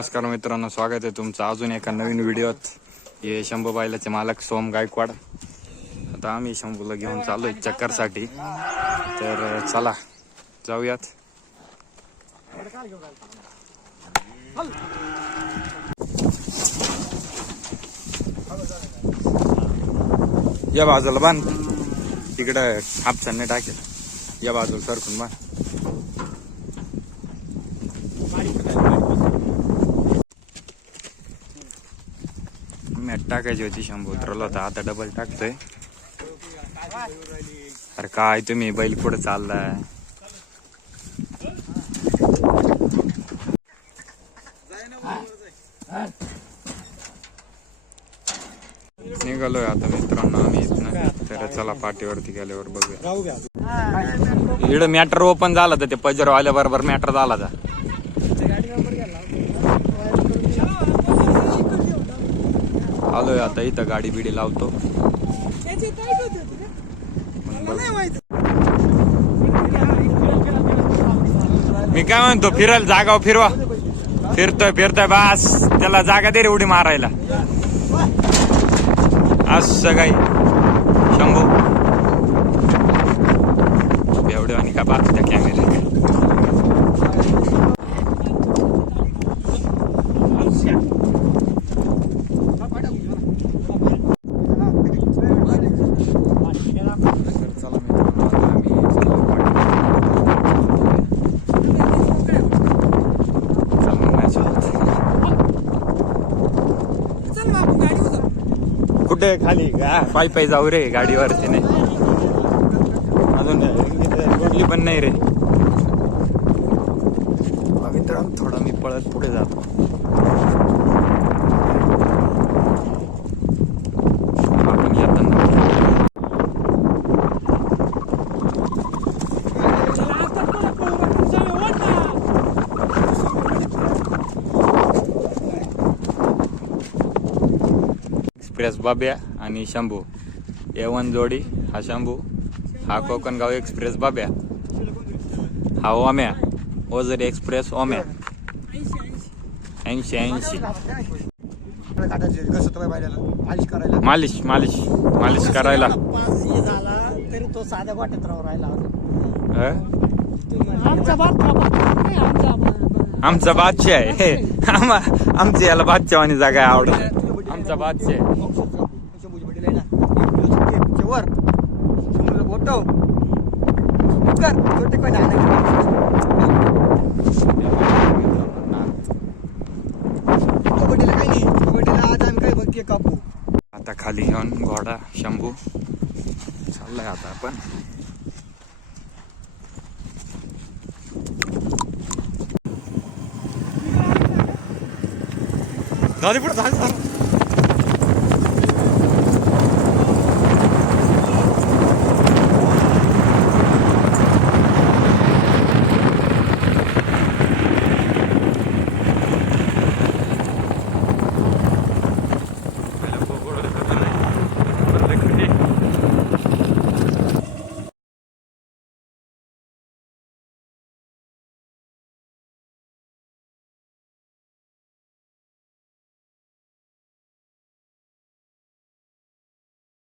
नमस्कार मित्रांनो, स्वागत आहे तुमचं अजून एका नवीन व्हिडिओत. हे शंभू बैलाचे मालक सोम गायकवाड. आता आम्ही शंभूला घेऊन चाललोय चक्करसाठी, तर चला जाऊयात. या बाजूला बांध, तिकडं हापसाने टाकेल. या बाजूला सरकून बांध. मॅट टाकायची होती, शंभू उतरवला होता, आता डबल टाकतोय. अरे काय तुम्ही, बैल पुढे चाललाय. निघालोय आता मित्रांनो आम्ही इथनं. तर चला पाठीवरती गेल्यावर बघूया. इकडं मॅटर ओपन झाला तर ते पजर आल्या बरोबर मॅटर झाला था. आलोय आता इथं, गाडी बिडी लावतो. मी काय म्हणतो, फिरायला जागा फिरवा. फिरतोय बास, त्याला जागा दे रे उडी मारायला. असं काही शंभू एवढे आणि का पाहतो त्या कॅमेऱ्यात. कुठे खाली पायी जाऊ रे, गाडीवरती नाही. अजून रोडली पण नाही रे मित्रांनो. थोडा मी पळत पुढे जातो. आपण येताना एक्सप्रेस बाब्या आणि शंभू A1 जोडी. हा शंभू, हा कोकणगाव एक्सप्रेस बाब्या, हा ओम्या ओझरी एक्सप्रेस ओम्या. 80 मालिश करायला. तरी तो साध्या वाटत राहिला. आमचा बादशाह आहे. आमच्या याला बादशाह जागा आवडत. आमचा बादशाह आहे. आता खाली घेऊन घोडा शंभू चाललाय. आता आपण झाली पुढे.